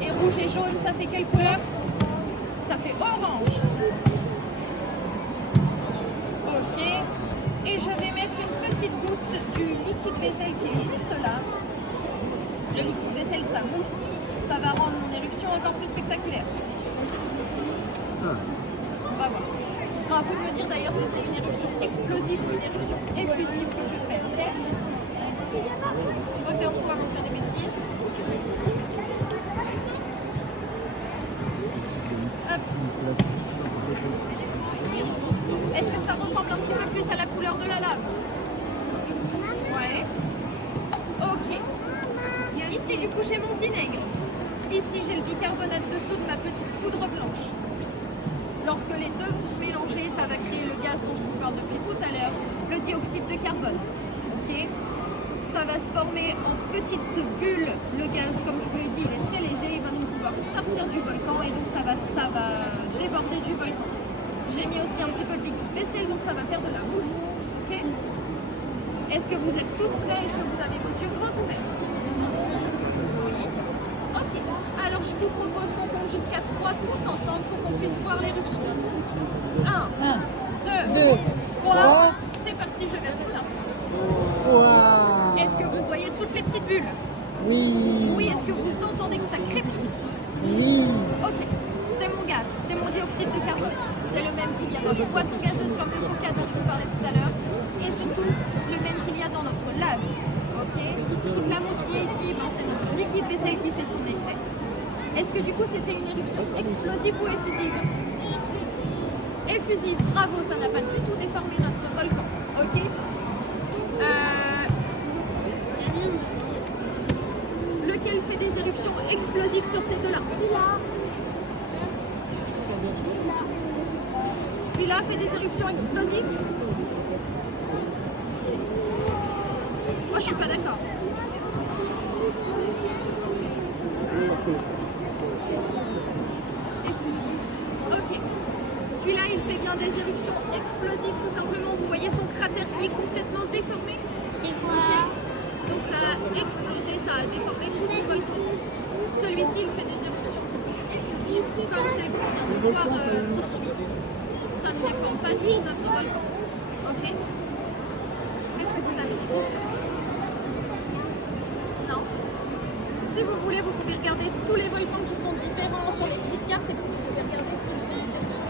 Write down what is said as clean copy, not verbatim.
Et rouge et jaune, ça fait quelle couleur? Ça fait orange. Ok. Et je vais mettre une petite goutte du liquide vaisselle qui est juste là. Le liquide vaisselle, ça mousse. Ça va rendre mon éruption encore plus spectaculaire. On va voir. Ce sera à vous de me dire d'ailleurs si c'est une éruption explosive ou une éruption effusive que je fais. Ok? Je referme tout avant de faire des bêtises. Hop. Est-ce que ça ressemble un petit peu plus à la couleur de la lave? Ouais. Ok. Ici, du coup, j'ai mon vinaigre. Ici, j'ai le bicarbonate dessous de ma petite poudre blanche. Lorsque les deux vont se mélanger, ça va créer le gaz dont je vous parle depuis tout à l'heure, le dioxyde de carbone. Ok? Ça va se former en petites bulles. Le gaz, comme je vous l'ai dit, il est très léger. Il va donc pouvoir sortir du volcan et donc ça va déborder du volcan. J'ai mis aussi un petit peu de liquide vaisselle, donc ça va faire de la mousse. Ok? Est-ce que vous êtes tous prêts? Est-ce que vous avez vos yeux grands ouverts? Oui. Ok. Alors je vous propose qu'on compte jusqu'à 3 tous ensemble pour qu'on puisse voir l'éruption. 1, 2, 3. C'est parti, je verse tout d'un coup. Wow. Est-ce que vous voyez toutes les petites bulles? Oui. Oui, est-ce que vous entendez que ça crépite? Oui. Ok, c'est mon gaz, c'est mon dioxyde de carbone. C'est le même qu'il y a dans les boissons gazeuses comme le coca dont je vous parlais tout à l'heure. Et surtout, le même qu'il y a dans notre lave. Ok, toute la mousse qui est ici, c'est notre liquide vaisselle qui fait son effet. Est-ce que du coup c'était une éruption explosive ou effusive? Effusive, bravo, ça n'a pas du tout déformé notre volcan. Ok. Lequel fait des éruptions explosives sur ces deux-là? Celui-là fait des éruptions explosives? Moi, je suis pas d'accord. Effusive. Ok. Celui-là, il fait bien des éruptions explosives, tout simplement. Vous voyez son cratère qui est complètement déformé? C'est quoi? Donc ça a explosé, ça a déformé tout ce volcan. Celui-ci, il fait des éruptions effusives, comme celle qu'on vient de voir tout de suite. Ça ne déforme pas du tout notre volcan. Ok? Est-ce que vous avez des questions? Non? Si vous voulez, vous pouvez regarder tous les volcans qui sont différents sur les petites cartes et vous pouvez regarder s'il fait des éruptions